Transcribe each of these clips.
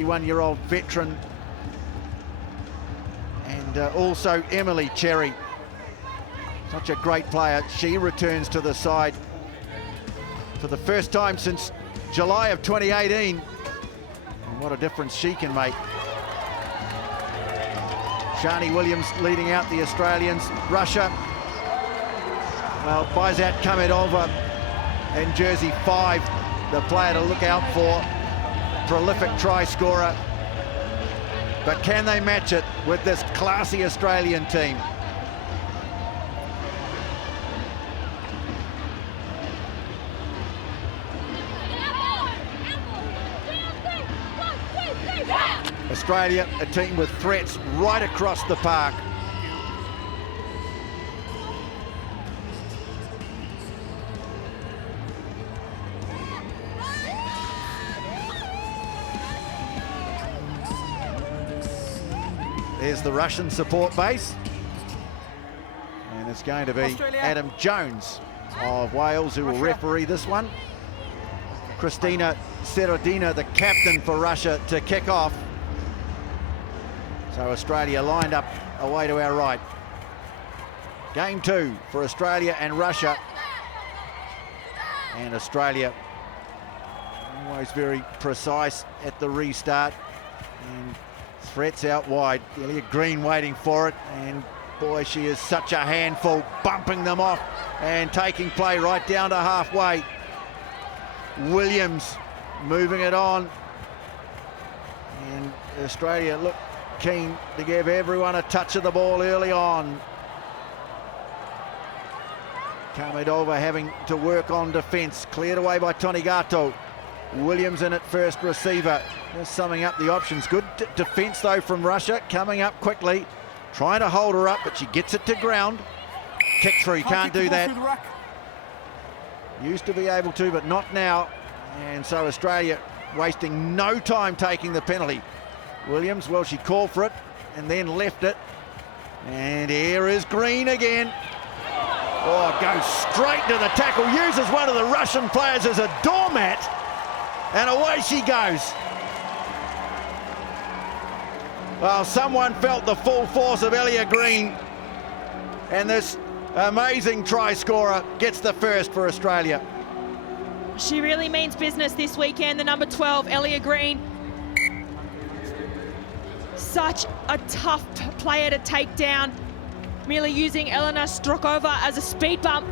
21-year-old veteran, and also Emily Cherry, such a great player. She returns to the side for the first time since July of 2018, and what a difference she can make. Shani Williams leading out the Australians. Russia, well, Baizat Kamedova in jersey 5, the player to look out for. Prolific try scorer, but can they match it with this classy Australian team? Australia, a team with threats right across the park. There's the Russian support base. And it's going to be Australia. Adam Jones of Wales who will referee this one. Kristina Serodina, the captain for Russia, to kick off. So Australia lined up away to our right. Game 2 for Australia and Russia. And Australia always very precise at the restart. And threats out wide. Elliot Green waiting for it, and boy, she is such a handful, bumping them off and taking play right down to halfway. Williams moving it on, and Australia look keen to give everyone a touch of the ball early on. Kamedova having to work on defence, cleared away by Tonigato. Williams in at first receiver, just summing up the options. Good defence though from Russia, coming up quickly, trying to hold her up, but she gets it to ground. Kick through, can't do that. Used to be able to, but not now. And so Australia wasting no time taking the penalty. Williams, well, she called for it and then left it. And here is Green again. Oh, goes straight to the tackle, uses one of the Russian players as a doormat. And away she goes. Well, someone felt the full force of Elliot Green, and this amazing try scorer gets the first for Australia. She really means business this weekend, the number 12, Elliot Green. Such a tough player to take down, merely using Elena Strokova as a speed bump.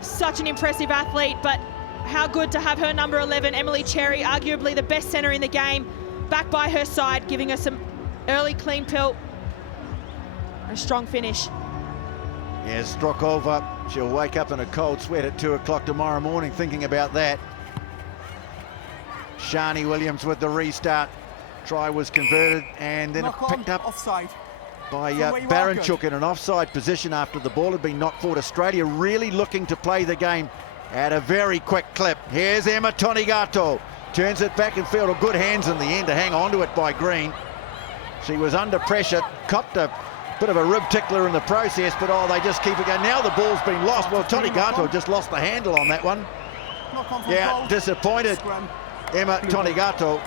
Such an impressive athlete, but how good to have her number 11, Emily Cherry, arguably the best centre in the game, back by her side, giving us some early clean pill. A strong finish. Yeah, Strokova, she'll wake up in a cold sweat at 2 o'clock tomorrow morning thinking about that. Shani Williams with the restart. Try was converted, and then it picked up offside by Baranchuk in an offside position after the ball had been knocked forward. Australia really looking to play the game at a very quick clip. Here's Emma Tonigato. Turns it back and field. Good hands in the end to hang on to it by Green. She was under pressure, copped a bit of a rib tickler in the process, but oh, they just keep it going. Now the ball's been lost. Well, Tonigato just lost the handle on that one. Yeah, disappointed Emma Tonigato.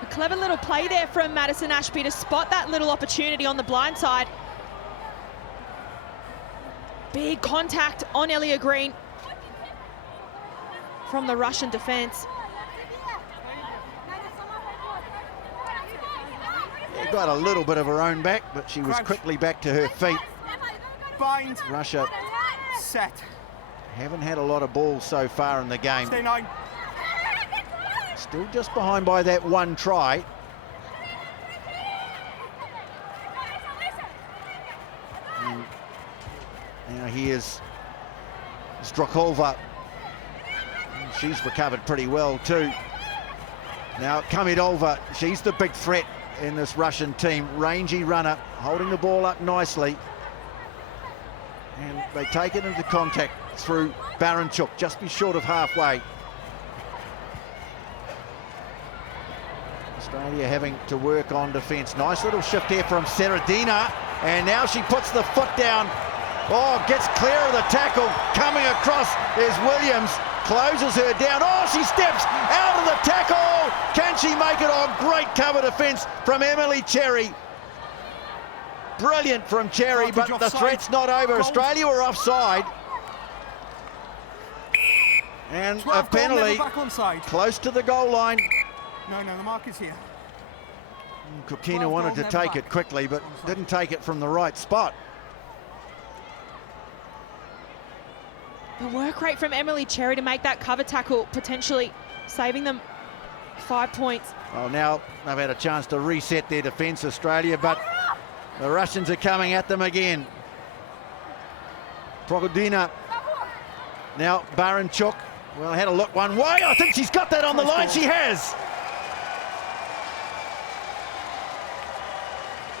A clever little play there from Madison Ashby to spot that little opportunity on the blind side. Big contact on Elliot Green from the Russian defence. Yeah, got a little bit of her own back, but she was quickly back to her feet. Bind. Russia set. Haven't had a lot of balls so far in the game. Stay 9. Still just behind by that one try. And now here's Strokova. She's recovered pretty well too. Now Kamedova, she's the big threat in this Russian team. Rangy runner, holding the ball up nicely. And they take it into contact through Baranchuk, just be short of halfway. Australia having to work on defence. Nice little shift here from Serodina, and now she puts the foot down. Oh, gets clear of the tackle. Coming across is Williams, closes her down. Oh, she steps out of on the tackle. Can she make it? Oh, great cover defence from Emily Cherry. Brilliant from Cherry, but the threat's not over. Australia were offside. And a penalty close to the goal line. No, the mark is here. Kukina wanted to take it quickly, but didn't take it from the right spot. The work rate from Emily Cherry to make that cover tackle, potentially saving them 5 points. Well, now they've had a chance to reset their defence, Australia, but the Russians are coming at them again. Progodina. Now Baranchuk. Well, had a look one way. I think she's got that on the line. She has.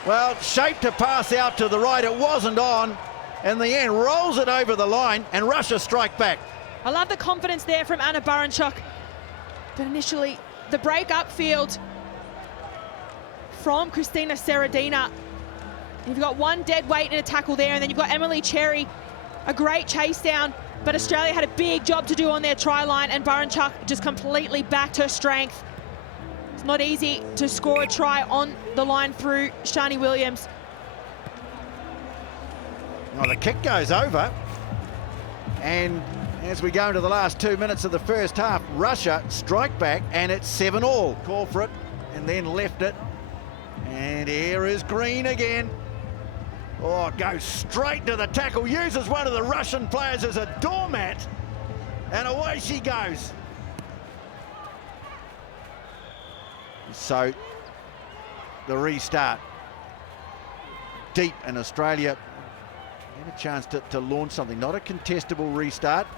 Well, shaped to pass out to the right. It wasn't on. In the end, rolls it over the line, and Russia strike back. I love the confidence there from Anna Baranchuk. But initially, the break upfield from Christina Seradina. You've got one dead weight in a tackle there, and then you've got Emily Cherry, a great chase down. But Australia had a big job to do on their try line, and Baranchuk just completely backed her strength. It's not easy to score a try on the line through Shani Williams. Well, the kick goes over, and as we go into the last 2 minutes of the first half, Russia strike back, and it's 7-all. Call for it, and then left it. And here is Green again. Oh, goes straight to the tackle, uses one of the Russian players as a doormat, and away she goes. So, the restart. Deep in Australia. Had a chance to launch something, not a contestable restart.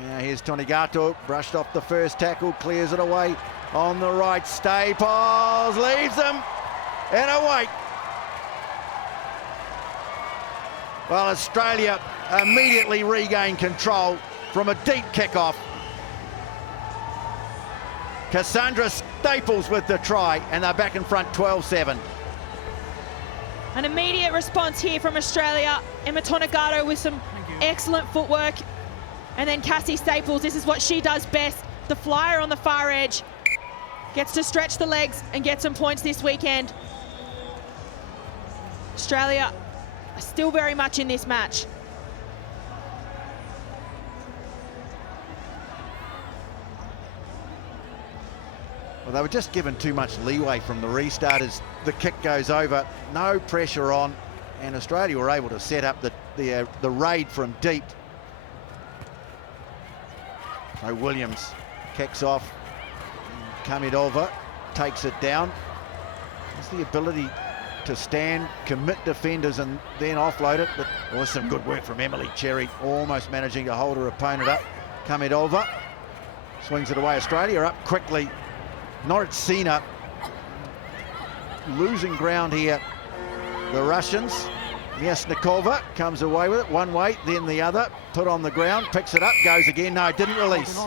Now here's Tonigato, brushed off the first tackle, clears it away on the right. Staples leaves them, and away. Well, Australia immediately regained control from a deep kickoff. Cassandra Staples with the try, and they're back in front 12-7. An immediate response here from Australia. Emma Tonigato with some excellent footwork. And then Cassie Staples, this is what she does best. The flyer on the far edge. Gets to stretch the legs and get some points this weekend. Australia are still very much in this match. Well, they were just given too much leeway from the restart as the kick goes over. No pressure on, and Australia were able to set up the raid from deep. So Williams kicks off. Kamidova takes it down. Has the ability to stand, commit defenders, and then offload it. But there was some good work from Emily Cherry, almost managing to hold her opponent up. Kamidova swings it away. Australia up quickly. Noritsina losing ground here. The Russians. Myasnikova comes away with it one way, then the other. Put on the ground, picks it up, goes again. No, didn't release.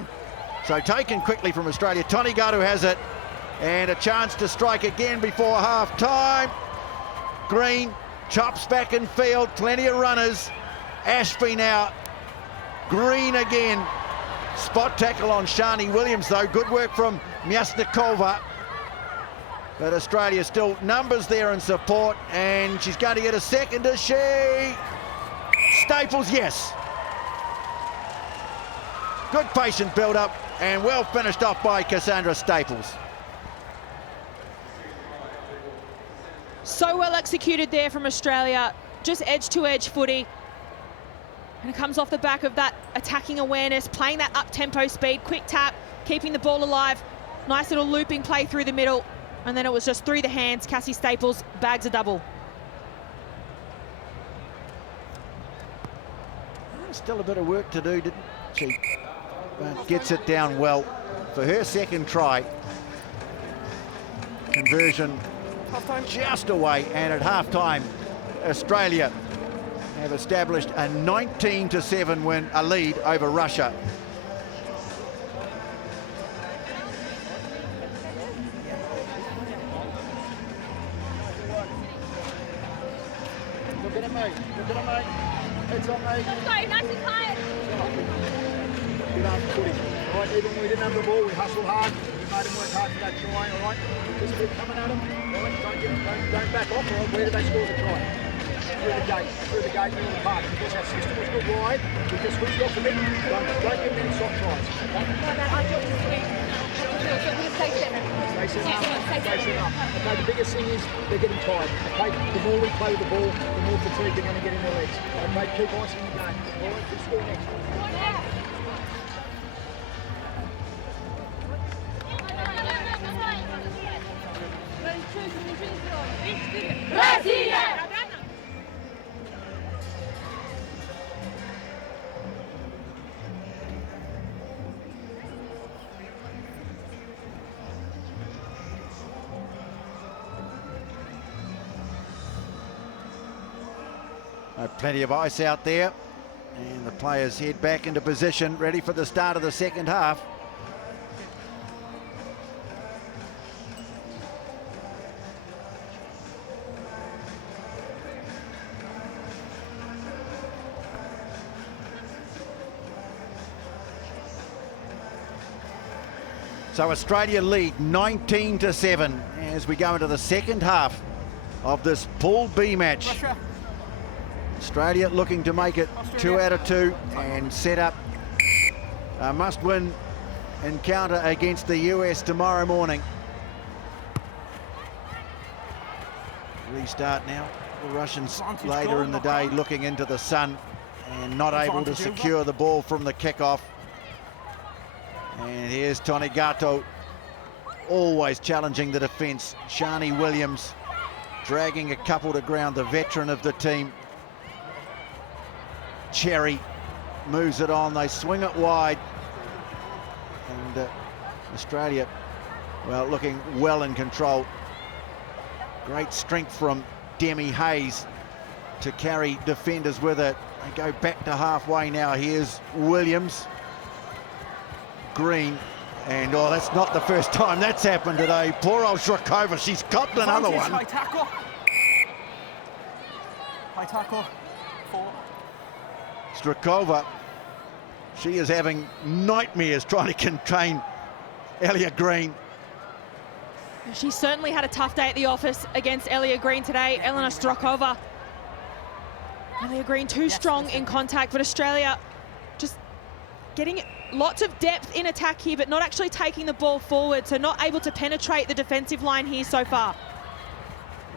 So taken quickly from Australia. Tonigato has it, and a chance to strike again before half time. Green chops back in field, plenty of runners. Ashby now. Green again. Spot tackle on Shani Williams, though. Good work from Myasnikova. But Australia still numbers there in support, and she's going to get a second, is she? Staples, yes. Good patient build-up, and well finished off by Cassandra Staples. So well executed there from Australia. Just edge-to-edge footy. And it comes off the back of that attacking awareness, playing that up-tempo speed, quick tap, keeping the ball alive. Nice little looping play through the middle. And then it was just through the hands. Cassie Staples bags a double. Still a bit of work to do, didn't she? But gets it down well for her second try. Conversion just away, and at halftime, Australia have established a 19-7 win, a lead over Russia. Look at him, mate. Look at him, mate. It's on, mate. Let's go, nice and quiet. Good after footy. All right, even when we didn't have the ball, we hustled hard. You've made them work hard for that try, all right? Just keep coming at them, all right? Don't back off, all right? Where did they score the try? Through the gate, middle of the park. Because our system was good wide, we just switched off a bit. Don't give them any soft tries. Stay set up. Okay, the biggest thing is they're getting tired. Okay, the more we play with the ball, the more fatigue they're going to get in their legs. Okay, keep icing the game. All right, we'll score next. Plenty of ice out there, and the players head back into position, ready for the start of the second half. So Australia lead 19-7 as we go into the second half of this Pool B match. Russia. Australia looking to make it 2 out of 2 and set up a must-win encounter against the US tomorrow morning. Restart now. The Russians later in the day looking into the sun and not able to secure the ball from the kickoff. And here's Tony Gatto, always challenging the defence. Shani Williams dragging a couple to ground, the veteran of the team. Cherry moves it on, they swing it wide, and Australia, well, looking well in control. Great strength from Demi Hayes to carry defenders with it. They go back to halfway now. Here's Williams, Green, and oh, that's not the first time that's happened today. Poor old Shrakova, she's copped another one. High tackle. High tackle. 4. Strakova, she is having nightmares trying to contain Elliot Green. She certainly had a tough day at the office against Elliot Green today. Elena Strakova. Elliot Green too strong in contact, but Australia just getting lots of depth in attack here, but not actually taking the ball forward, so not able to penetrate the defensive line here so far.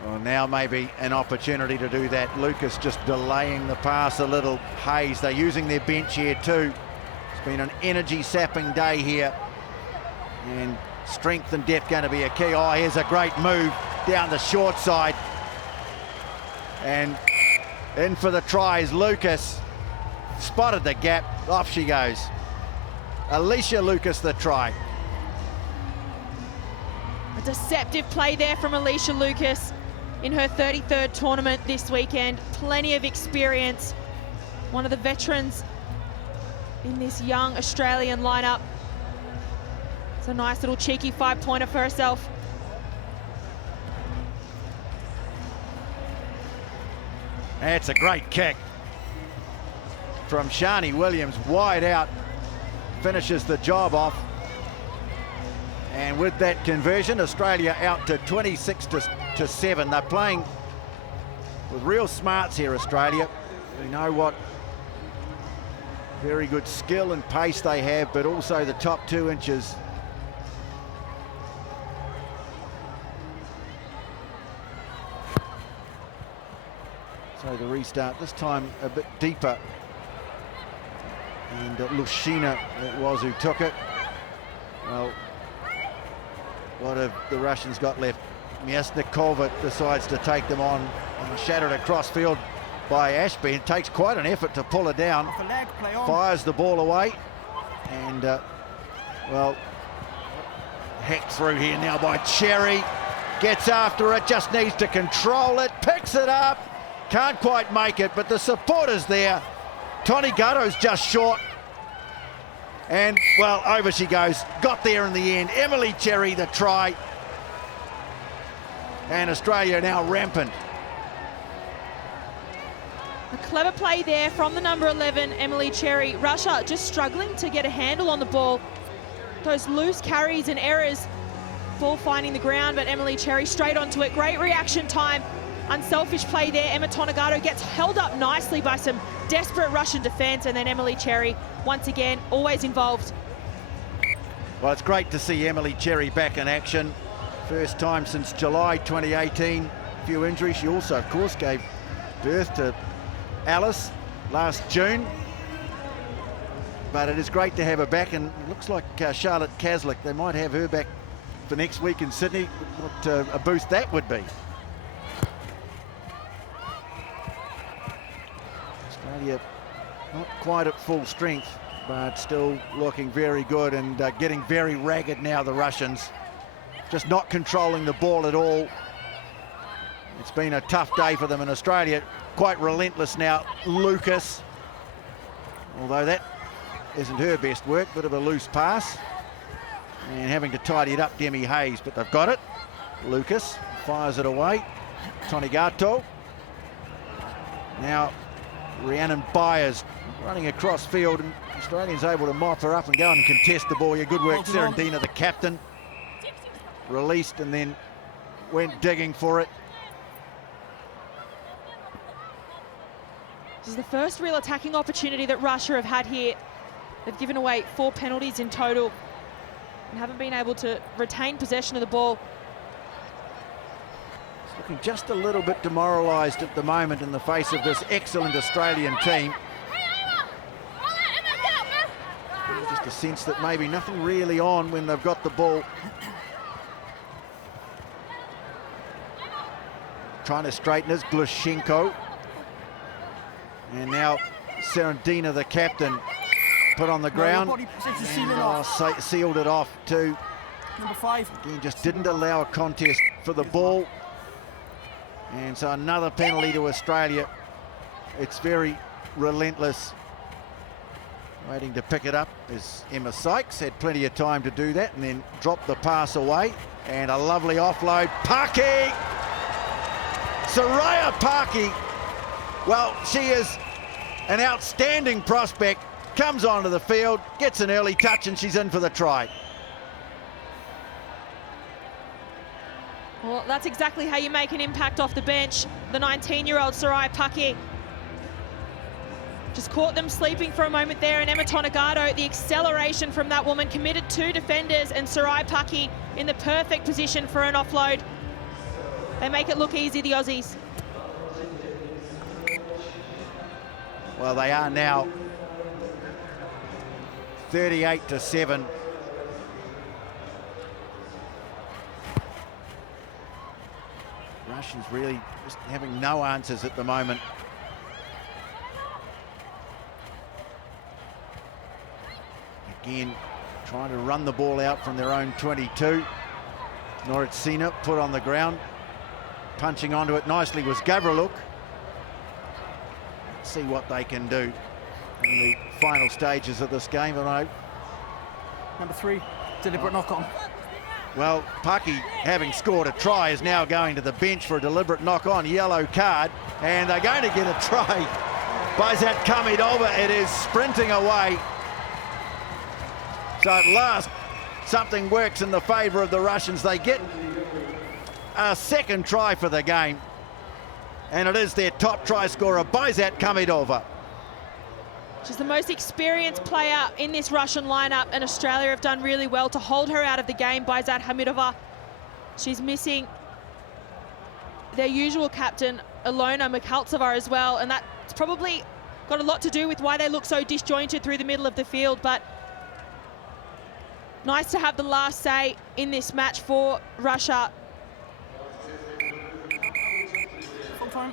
Well, now maybe an opportunity to do that. Lucas just delaying the pass a little. Hayes, they're using their bench here too. It's been an energy-sapping day here. And strength and depth going to be a key. Oh, here's a great move down the short side. And in for the try is Lucas. Spotted the gap, off she goes. Alicia Lucas the try. A deceptive play there from Alicia Lucas in her 33rd tournament this weekend. Plenty of experience. One of the veterans in this young Australian lineup. It's a nice little cheeky 5-pointer for herself. That's a great kick from Shani Williams, wide out, finishes the job off. And with that conversion, Australia out to 26-7. They're playing with real smarts here, Australia. We know what very good skill and pace they have, but also the top 2 inches. So the restart, this time a bit deeper. And Lushina it was who took it. Well, what have the Russians got left? Myasnikova decides to take them on and shattered across field by Ashby. It takes quite an effort to pull her down. Off the leg, play on. Fires the ball away. And, well, hacked through here now by Cherry. Gets after it, just needs to control it, picks it up. Can't quite make it, but the supporter's there. Tony Gatto's just short. And, well, over she goes. Got there in the end. Emily Cherry, the try. And Australia now rampant. A clever play there from the number 11, Emily Cherry. Russia just struggling to get a handle on the ball. those loose carries and errors, ball finding the ground, but Emily Cherry straight onto it. Great reaction time, unselfish play there. Emma Tonegato gets held up nicely by some desperate Russian defense, and then Emily Cherry, once again, always involved. Well, it's great to see Emily Cherry back in action. First time since July 2018. A few injuries. She also, of course, gave birth to Alice last June. But it is great to have her back, and it looks like Charlotte Caslick, they might have her back for next week in Sydney. What a boost that would be. Australia not quite at full strength, but still looking very good, and getting very ragged now, the Russians. Just not controlling the ball at all. It's been a tough day for them in Australia. Quite relentless now. Lucas, although that isn't her best work, bit of a loose pass. And having to tidy it up, Demi Hayes, but they've got it. Lucas fires it away. Tonegato. Now Rhiannon Byers running across field, and Australians able to mop her up and go and contest the ball. Yeah, good work, Serendina, the captain. Released and then went digging for it. This is the first real attacking opportunity that Russia have had here. They've given away 4 penalties in total and haven't been able to retain possession of the ball. It's looking just a little bit demoralised at the moment in the face of this excellent Australian team. Just a sense that maybe nothing really on when they've got the ball. Trying to straighten us, Glushenko. And now Serendina, the captain, put on the ground. And, sealed it off to number 5. Again, just didn't allow a contest for the ball. And so another penalty to Australia. It's very relentless. Waiting to pick it up is Emma Sykes. Had plenty of time to do that and then dropped the pass away. And a lovely offload. Paki! Soraya Paki. Well, she is an outstanding prospect. Comes onto the field, gets an early touch, and she's in for the try. Well, that's exactly how you make an impact off the bench. The 19-year-old Soraya Paki just caught them sleeping for a moment there, and Emma Tonegato, the acceleration from that woman, committed 2 defenders, and Soraya Paki in the perfect position for an offload. They make it look easy, the Aussies. Well, they are now 38-7. Russians really just having no answers at the moment. Again, trying to run the ball out from their own 22. Noritsina put on the ground. Punching onto it nicely was Gavriluk. Let's see what they can do in the final stages of this game. And Number 3, deliberate knock-on. Well, Paki, having scored a try, is now going to the bench for a deliberate knock-on, yellow card, and they're going to get a try. Baizat Kamidova, it is sprinting away. So at last, something works in the favour of the Russians. They get a second try for the game, and it is their top try scorer, Baizat Kamidova. She's the most experienced player in this Russian lineup, and Australia have done really well to hold her out of the game. Baizat Hamidova, she's missing their usual captain, Ilona Mikhaltseva, as well, and that's probably got a lot to do with why they look so disjointed through the middle of the field. But nice to have the last say in this match for Russia. Full time.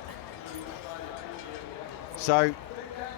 So